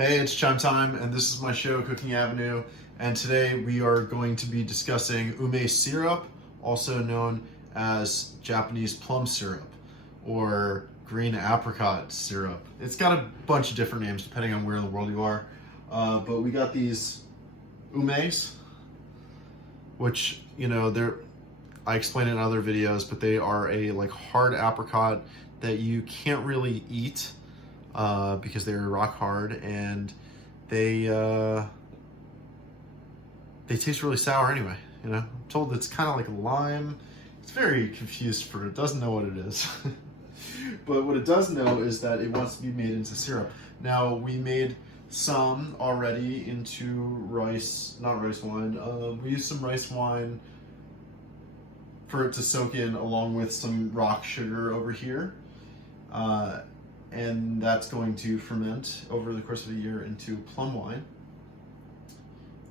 Hey, it's Chime Time, and this is my show, Cooking Avenue, and today we are going to be discussing Ume Syrup, also known as Japanese plum syrup, or green apricot syrup. It's got a bunch of different names depending on where in the world you are, but we got these umes, which, I explain it in other videos, but they are a hard apricot that you can't really eat because they're rock hard, and they taste really sour anyway. I'm told it's kind of like lime. It's very confused for it doesn't know what it is. But what it does know is that it wants to be made into syrup. Now, we made some already into not rice wine. We used some rice wine for it to soak in, along with some rock sugar over here. And that's going to ferment over the course of a year into plum wine.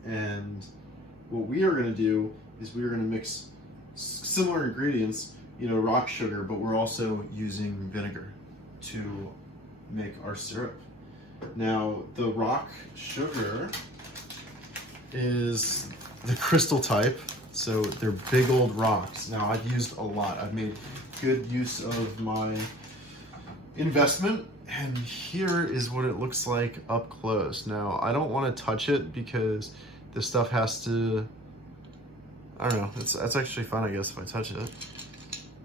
And what we are going to do is we are going to mix similar ingredients, rock sugar, but we're also using vinegar to make our syrup. Now, the rock sugar is the crystal type, so they're big old rocks. Now, I've used a lot. I've made good use of my investment, and here is what it looks like up close. Now, I don't want to touch it because this stuff has to, I don't know, that's actually fun, I guess, if I touch it.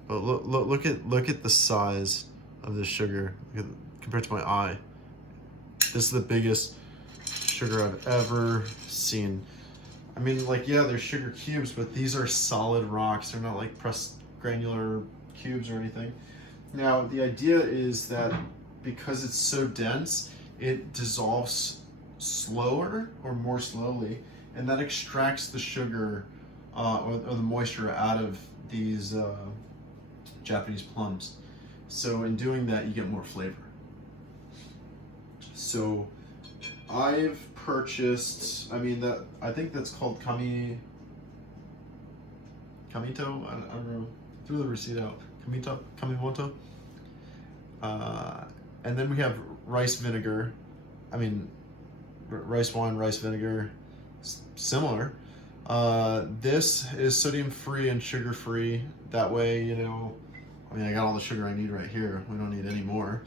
But look at the size of this sugar compared to my eye. This is the biggest sugar I've ever seen. I mean, yeah, there's sugar cubes, but these are solid rocks. They're not like pressed granular cubes or anything. Now, the idea is that because it's so dense, it dissolves slower or more slowly, and that extracts the sugar or the moisture out of these Japanese plums. So in doing that, you get more flavor. So I've purchased, I think that's called kamito, I don't know, threw the receipt out. Kamimoto. And then we have rice vinegar. Rice wine, rice vinegar, similar. This is sodium free and sugar free. That way, I got all the sugar I need right here. We don't need any more.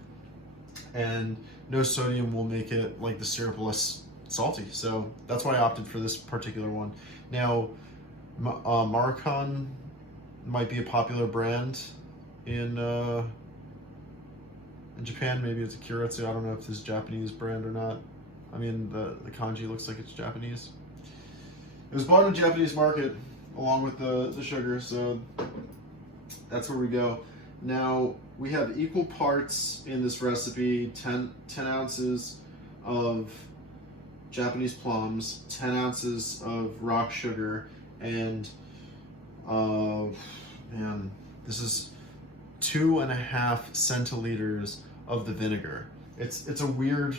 And no sodium will make it, the syrup, less salty. So that's why I opted for this particular one. Now, Maracon might be a popular brand in Japan. Maybe it's a Kyoritsu. I don't know if this is a Japanese brand or not. The kanji looks like it's Japanese. It was bought in the Japanese market along with the sugar, so that's where we go. Now, we have equal parts in this recipe, 10 ounces of Japanese plums, 10 ounces of rock sugar, and this is 2.5 centiliters of the vinegar. It's a weird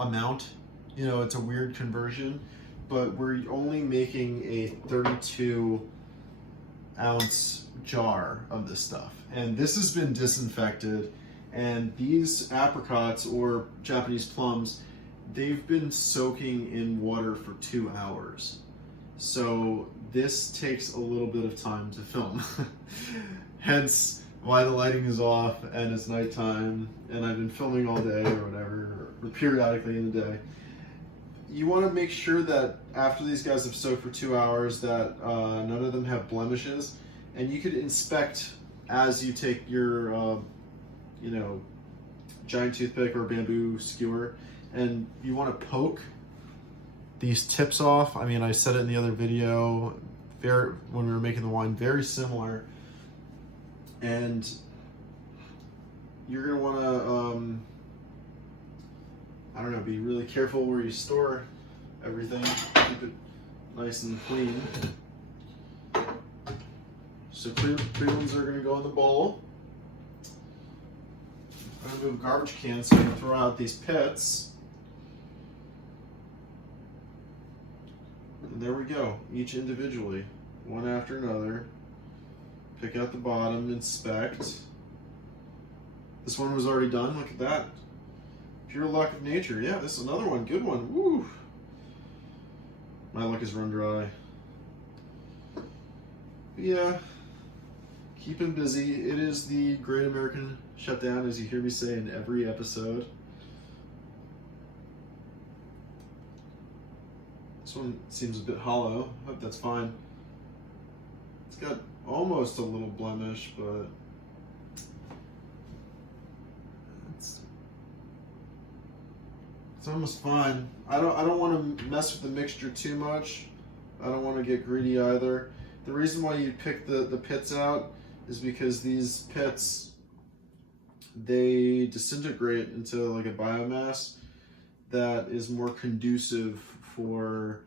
amount, it's a weird conversion, but we're only making a 32-ounce jar of this stuff. And this has been disinfected, and these apricots, or Japanese plums, they've been soaking in water for 2 hours. So this takes a little bit of time to film. Hence why the lighting is off and it's nighttime, and I've been filming all day or whatever, or periodically in the day. You want to make sure that after these guys have soaked for 2 hours that none of them have blemishes, and you could inspect as you take your giant toothpick or bamboo skewer, and you want to poke these tips off. I said it in the other video, when we were making the wine, very similar. And you're going to want to, be really careful where you store everything. Keep it nice and clean. So clear ones are going to go in the bowl. I'm going to move a garbage can so I can throw out these pits. And there we go, each individually, one after another. Pick out the bottom, inspect. This one was already done, look at that. Pure luck of nature. Yeah, this is another one. Good one. Woo. My luck is run dry. But yeah, keeping busy. It is the Great American Shutdown, as you hear me say in every episode. This one seems a bit hollow. I hope that's fine. It's got almost a little blemish, but it's almost fine. I don't want to mess with the mixture too much. I don't want to get greedy either. The reason why you pick the pits out is because these pits, they disintegrate into like a biomass that is more conducive for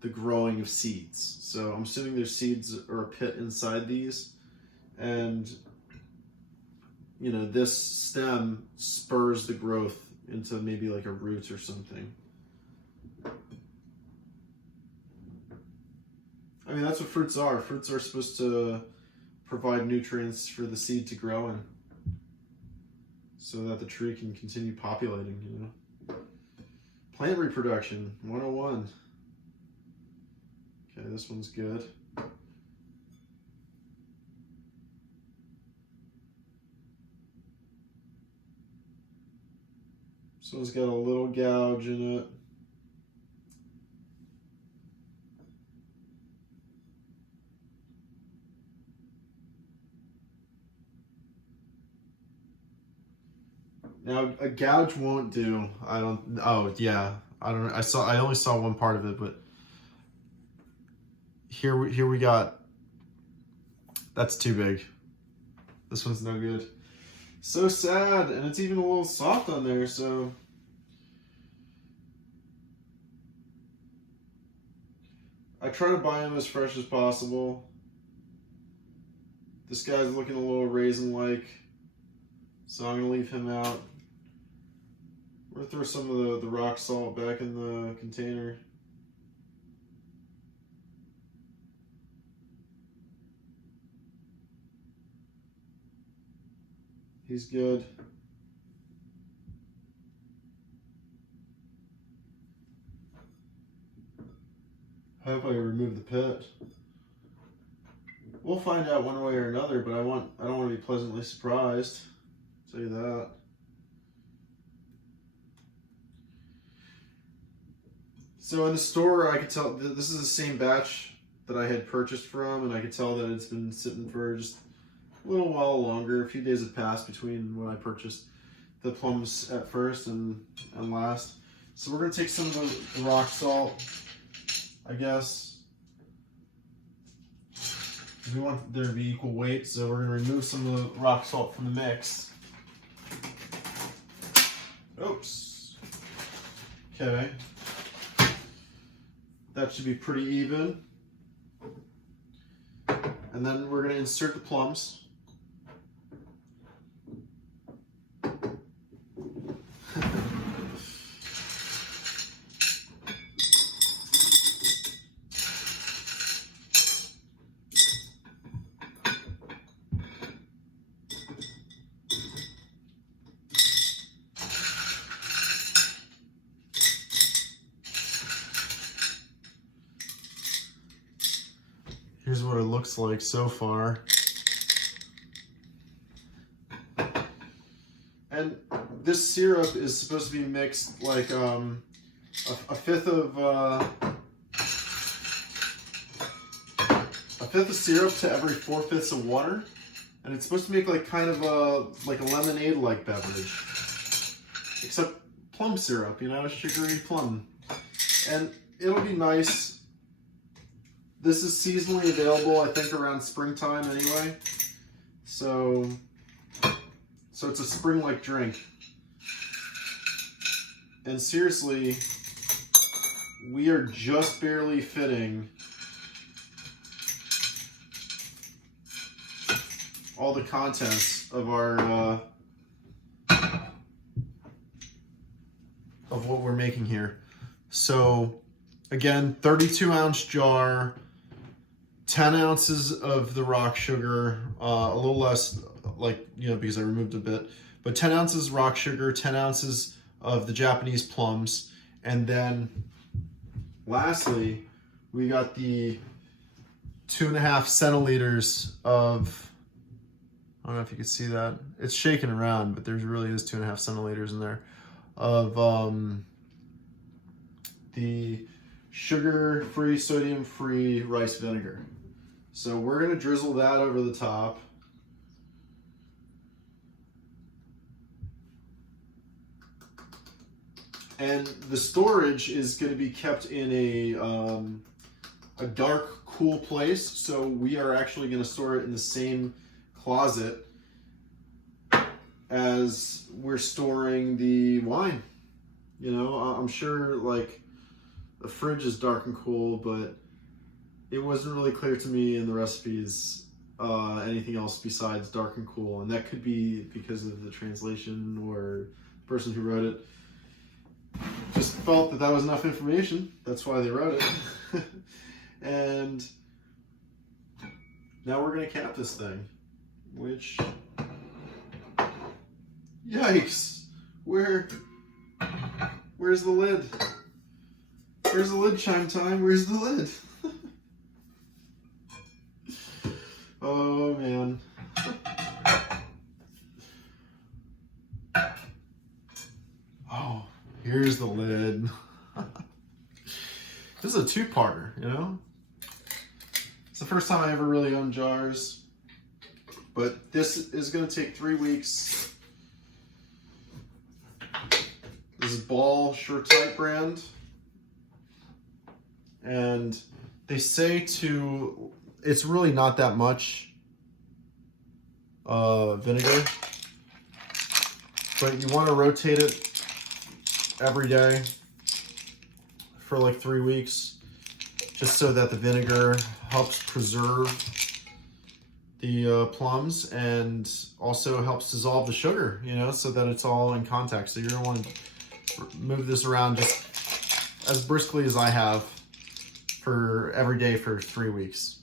the growing of seeds. So I'm assuming there's seeds or a pit inside these, and you know, this stem spurs the growth into maybe like a root or something. I mean, that's what fruits are. Fruits are supposed to provide nutrients for the seed to grow in, so that the tree can continue populating, you know. Plant reproduction, 101. Okay, this one's good. This one's got a little gouge in it. Now a gouge won't do. I don't. Oh yeah. I don't. I only saw one part of it, but here we got. That's too big. This one's no good. So sad, and it's even a little soft on there. So I try to buy them as fresh as possible. This guy's looking a little raisin-like, so I'm gonna leave him out. We're gonna throw some of the rock salt back in the container. He's good. I hope I remove the pit. We'll find out one way or another, but I don't want to be pleasantly surprised. I'll tell you that. So in the store, I could tell this is the same batch that I had purchased from, and I could tell that it's been sitting for just a little while longer. A few days have passed between when I purchased the plums at first and last. So we're gonna take some of the rock salt, I guess. We want there to be equal weight, so we're gonna remove some of the rock salt from the mix. Oops. Okay. That should be pretty even. And then we're going to insert the plums. Here's what it looks like so far. And this syrup is supposed to be mixed like a fifth of syrup to every 4/5 of water, and it's supposed to make like kind of a lemonade-like beverage, except plum syrup, you know, sugary plum, and it'll be nice. This is seasonally available, I think, around springtime anyway. So it's a spring-like drink. And seriously, we are just barely fitting all the contents of our of what we're making here. So again, 32-ounce jar. 10 ounces of the rock sugar, a little less, like, you know, because I removed a bit, but 10 ounces rock sugar, 10 ounces of the Japanese plums. And then lastly, we got the 2.5 centiliters of, I don't know if you can see that. It's shaking around, but there really is 2.5 centiliters in there of the sugar-free, sodium-free rice vinegar. So we're gonna drizzle that over the top. And the storage is going to be kept in a dark, cool place. So we are actually going to store it in the same closet as we're storing the wine. You know, I'm sure like the fridge is dark and cool, but it wasn't really clear to me in the recipes anything else besides dark and cool. And that could be because of the translation or the person who wrote it just felt that was enough information. That's why they wrote it. And now we're going to cap this thing, which, yikes, where's the lid? Where's the lid, Chime Time? Where's the lid? Oh, man. Oh, here's the lid. This is a two-parter, you know? It's the first time I ever really owned jars, but this is going to take 3 weeks. This is Ball Sure Tight brand, and they say it's really not that much vinegar, but you want to rotate it every day for like 3 weeks, just so that the vinegar helps preserve the plums and also helps dissolve the sugar, you know, so that it's all in contact. So you're gonna want to move this around just as briskly as I have for every day for 3 weeks.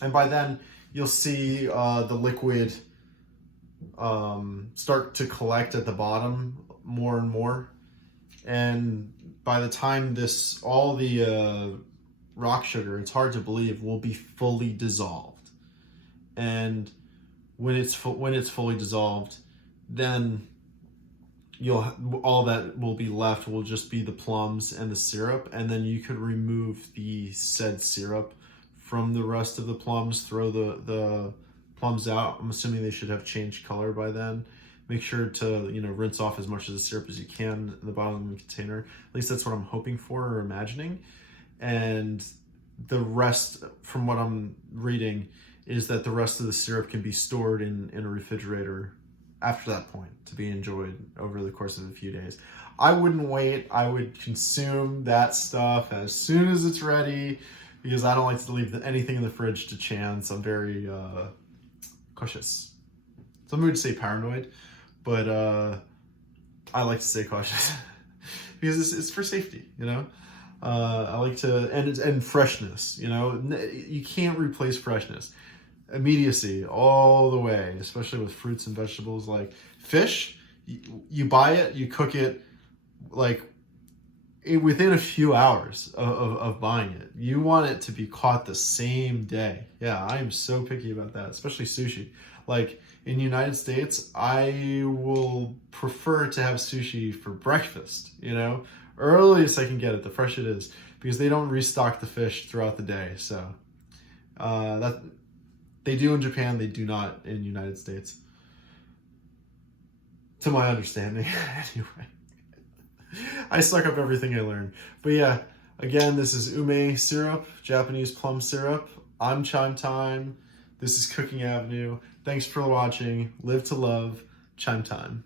And by then you'll see the liquid start to collect at the bottom more and more. And by the time all the rock sugar, it's hard to believe, will be fully dissolved. And when it's fully dissolved, then all that will be left will just be the plums and the syrup, and then you could remove the said syrup from the rest of the plums, throw the plums out. I'm assuming they should have changed color by then. Make sure to, you know, rinse off as much of the syrup as you can in the bottom of the container. At least that's what I'm hoping for or imagining. And the rest, from what I'm reading, is that the rest of the syrup can be stored in a refrigerator after that point to be enjoyed over the course of a few days. I wouldn't wait. I would consume that stuff as soon as it's ready, because I don't like to leave anything in the fridge to chance. I'm very cautious. Some would say paranoid, but I like to stay cautious because it's for safety, you know. I like to, and freshness, you know. You can't replace freshness. Immediacy all the way, especially with fruits and vegetables. Like fish, you buy it, you cook it, like within a few hours of buying it. You want it to be caught the same day. Yeah, I am so picky about that, especially sushi. Like in the United States, I will prefer to have sushi for breakfast, you know, earliest I can get it, the fresher it is, because they don't restock the fish throughout the day. So that they do in Japan, they do not in the United States, to my understanding. Anyway, I suck up everything I learned. But yeah, again, this is Ume Syrup, Japanese plum syrup. I'm Chime Time. This is Cooking Avenue. Thanks for watching. Live to love. Chime Time.